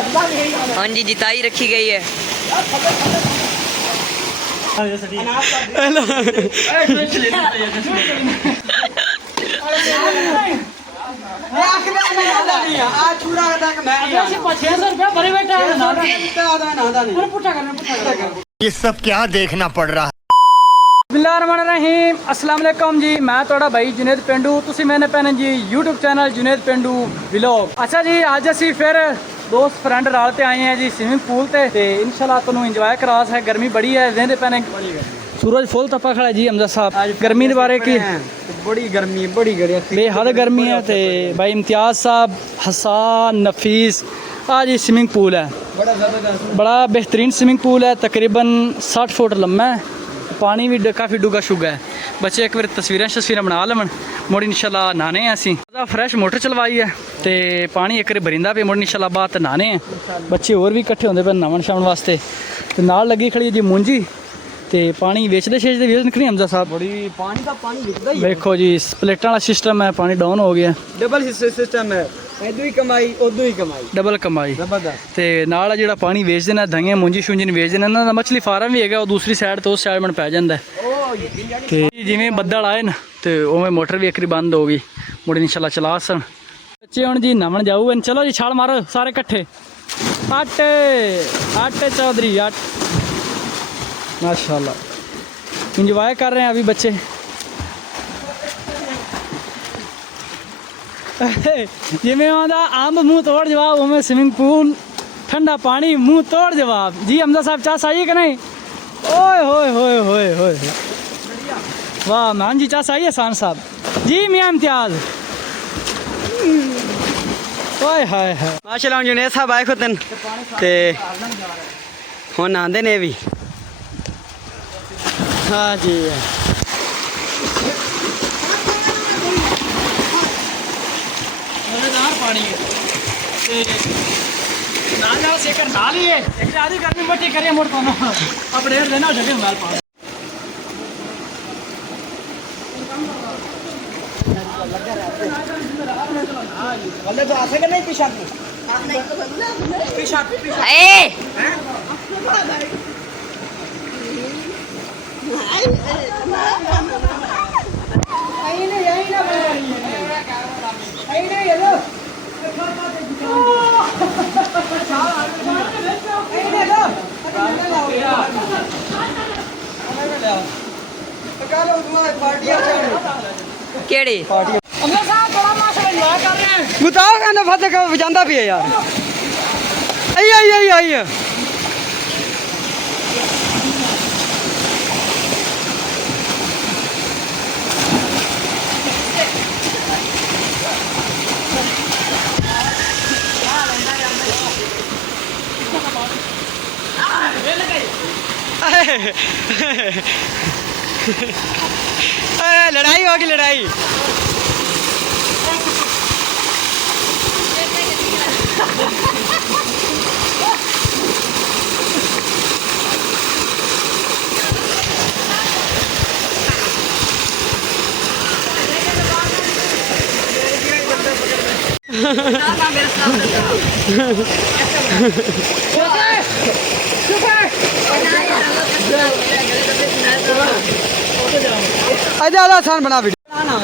हाँ जी, जिताई रखी गई है। ये सब क्या देखना पड़ रहा है। बिस्मिल्लाहिर्रहमानिर्रहीम, अस्सलाम वालेकुम जी। मैं थोड़ा भाई जुनेद पेंडू, तुसी मैंने पैने जी यूट्यूब चैनल जुनेद पेंडू व्लॉग। अच्छा जी, अज असी फिर दोस्त फ्रेंड राल ते आए हैं जी स्विमिंग पूल ते इंशाल्लाह तुहानू इंजॉय करा है। गर्मी बड़ी है, वेंदे पैने सूरज फुल तपा खड़ा है जी। हमजा साहब गर्मी के बारे की बड़ी गर्मी बेहद गर्मी है। तो भाई इम्तियाज़ साहब, हसान, नफीस, आज ये स्विमिंग पूल है, बड़ा बेहतरीन स्विमिंग पूल है। तकरीबन 60 फुट लम्बा है, पानी भी काफ़ी डूगा शुगा है। बच्चे एक बार तस्वीरें बना लवन, मुड़ इंशाल्लाह नहाने हैं। असी फ्रैश मोटर चलवाई है तो पानी एक बार भरिंदा पे, मुड़ इंशाल्लाह बात नहाने हैं। बच्चे होर भी इकट्ठे होंगे पे नहावन शावन वास्ते। तो नाल लगी खड़ी है जी मूंजी, तो पानी वेचते शेचते भी निकली। हमजा साहब बड़ी पानी का पानी दिखता ही देखो जी, स्प्लेटा वाला सिस्टम है, पानी डाउन हो गया। डबल सिस्टम है, इधर ही कमाई उधर ही कमाई, डबल कमाई। जबरदस्त। ते नाल जो पानी वेच देना, धंगे मूंजी शूंजी नहीं वेच देना। मछली फार्म भी है दूसरी साइड, तो उस साइड में पै जाता है। तो जिमें बदल आए ना, तो उवें मोटर भी एक बंद हो गई, मुड़ इंशाल्लाह चला सन। बच्चे हुण जी नमन जाऊगे। चलो जी, छाल मारो सारे इकट्ठे। अट अट चौधरी अट, माशाल्लाह इंजॉय कर रहे हैं अभी बच्चे। जिमें आंदा अंब मुँह तोड़ जवाब, उमें स्विमिंग पूल ठंडा पानी मुँह तोड़ जवाब जी। हमजा साहब चाह सही है कि नहीं? ओए होए होए होए होए, वाह मान जी, चाह सही है सान साहब जी। मियाँ इम्तियाज़, ओए हाय हाय माशाल्लाह जुनेद साहब आए खुदन ते हुण आंदे ने भी। हाँ जी, मज़ेदार पानी है। नाल सेकर नाल ही है, एक आधी गर्मी मट्टी करिए मोड़ पाना अपडेट देना जगह मैल पाना। वाले तो आसे के नहीं पीछा केड़ी बताओ कहना फतेह का बजांदा भी है यार। आई आई आई आई लड़ाई होगी लड़ाई। ज़्यादा आसान बना वीडियो,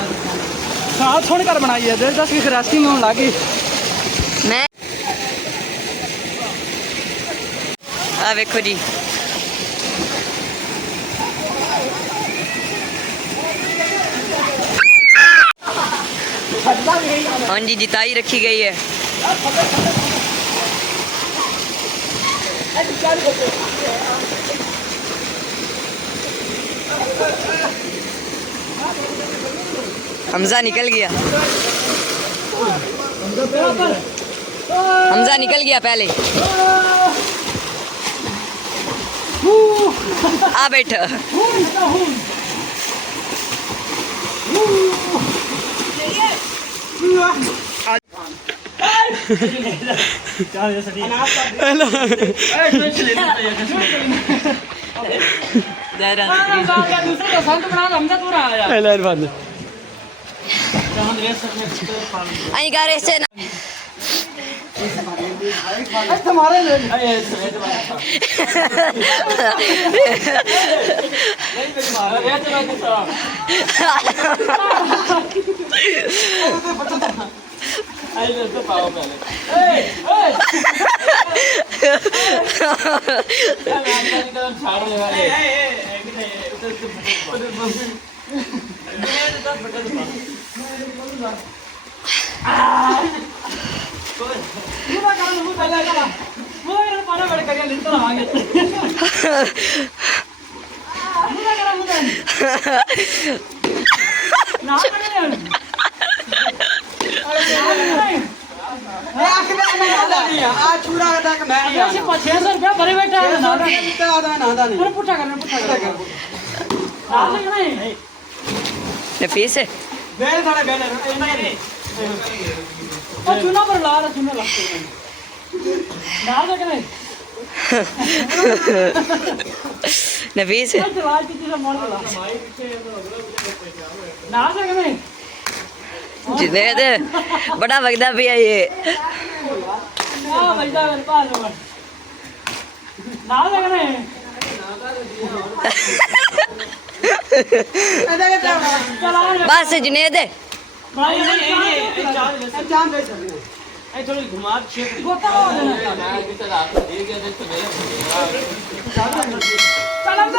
साल थोड़ी कर बनाई है, 10 की खरास्ती में लागी। मैं आ देखो जी, हाँ जी, जिताई रखी गई है। हमजा निकल गया, हमजा निकल गया पहले। आ बैठा ਇੱਥੇ ਮਾਰੇ ਲੈ ਆ ਛੁਰਾ ਤੱਕ ਮੈਂ ਨਹੀਂ ਆਣਾ 600 रुपया भरे बैठा है ना ਨਾਦਾ ਨਹੀਂ पुट्ठा करना नहीं नफीस है ਬੇਲ ਥੋੜੇ ਬੇਲ ਇਹਨਾਂ ਦੇ और चूना पर ला रहा चूना ला डाल दे के नहीं नफीस है चला की चीज मोड़ ला डाल दे के नहीं जुनेद बड़ा वगदा भी है ये हां बजदा मेरे पास में डाल दे के नहीं चला बस जुनेद भाई ਜਾਨ ਦੇ ਸਕਦੇ गोता हो जाना चल अब